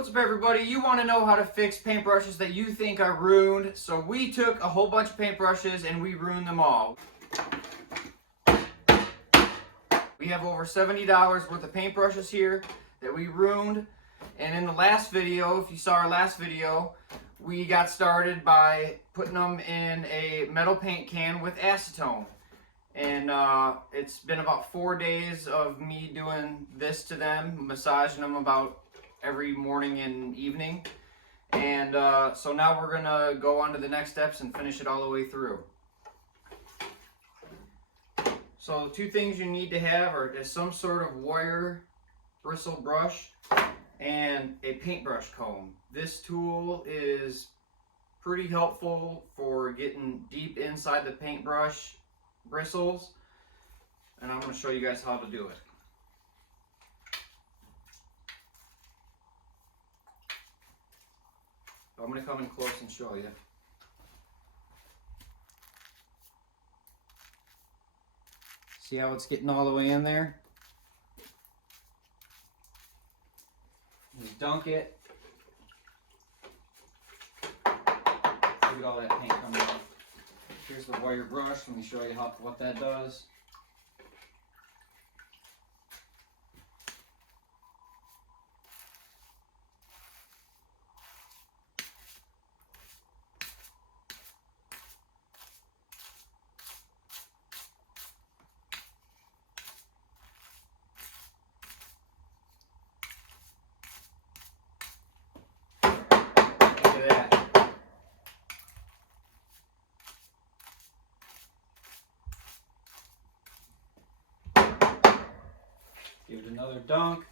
What's up, everybody? You want to know how to fix paintbrushes that you think are ruined, so we took a whole bunch of paintbrushes and we ruined them all. We have over $70 worth of paintbrushes here that we ruined, and in the last video, if you saw our last video, we got started by putting them in a metal paint can with acetone. And it's been about 4 days of me doing this to them, massaging them about every morning and evening. And so now we're gonna go on to the next steps and finish it all the way through. So two things you need to have are some sort of wire bristle brush and a paintbrush comb. This tool is pretty helpful for getting deep inside the paintbrush bristles, and I'm going to show you guys how to do it. I'm going to come in close and show you. See how it's getting all the way in there? Just dunk it. Look at all that paint coming off. Here's the wire brush. Let me show you what that does. Give it another dunk.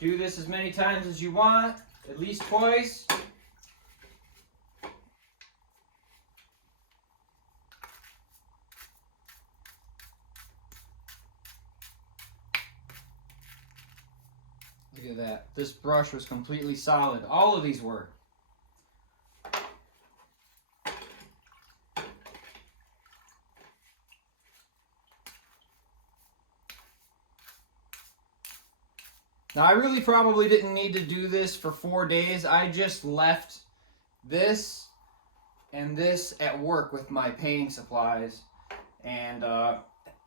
Do this as many times as you want, at least twice. Look at that. This brush was completely solid. All of these were. Now, I really probably didn't need to do this for 4 days. I just left this and this at work with my painting supplies and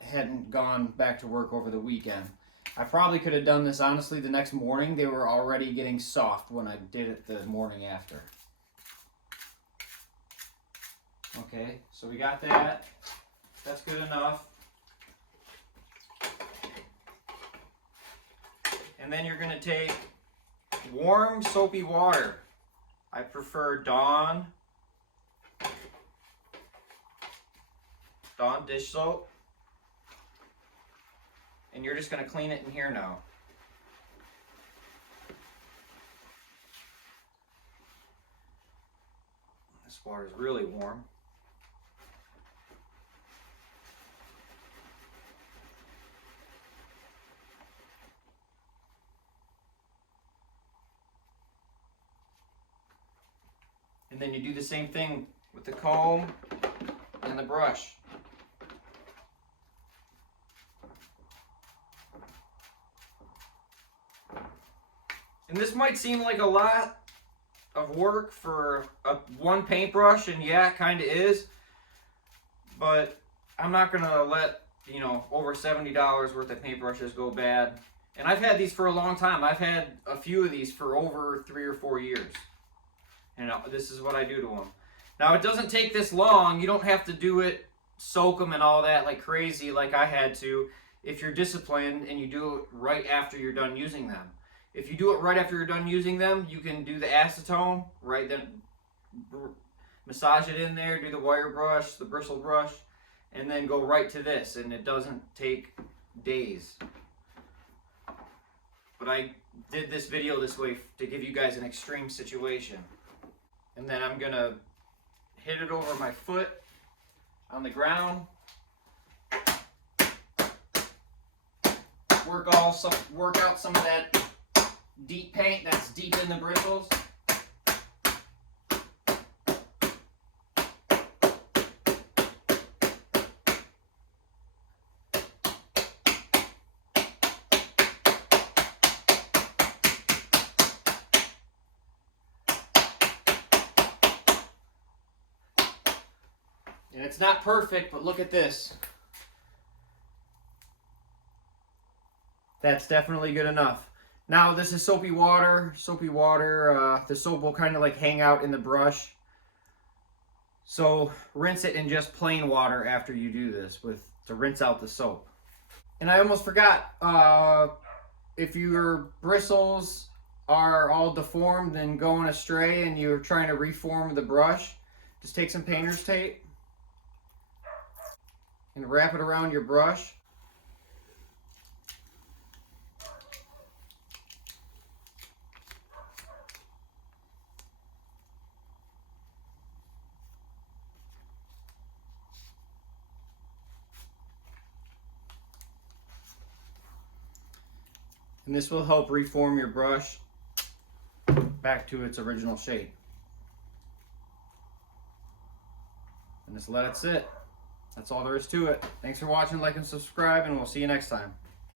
hadn't gone back to work over the weekend. I probably could have done this, honestly, the next morning. They were already getting soft when I did it the morning after. Okay, so we got that. That's good enough. And then you're going to take warm soapy water. I prefer Dawn dish soap. And you're just going to clean it in here now. This water is really warm. And then you do the same thing with the comb and the brush. And this might seem like a lot of work for one paintbrush, and yeah, it kind of is. But I'm not going to let, over $70 worth of paintbrushes go bad. And I've had these for a long time. I've had a few of these for over 3 or 4 years. And this is what I do to them. Now, it doesn't take this long. You don't have to do it, soak them and all that like crazy like I had to, if you're disciplined and you do it right after you're done using them. If you do it right after you're done using them, you can do the acetone, right then, massage it in there, do the wire brush, the bristle brush, and then go right to this, and it doesn't take days. But I did this video this way to give you guys an extreme situation. And then I'm going to hit it over my foot on the ground. Work out some of that deep paint that's deep in the bristles. And it's not perfect, but look at this. That's definitely good enough. Now this is soapy water. The soap will kind of like hang out in the brush. So rinse it in just plain water after you do this to rinse out the soap. And I almost forgot, if your bristles are all deformed and going astray and you're trying to reform the brush, just take some painter's tape and wrap it around your brush. And this will help reform your brush back to its original shape. And just let it sit. That's all there is to it. Thanks for watching, like and subscribe, and we'll see you next time.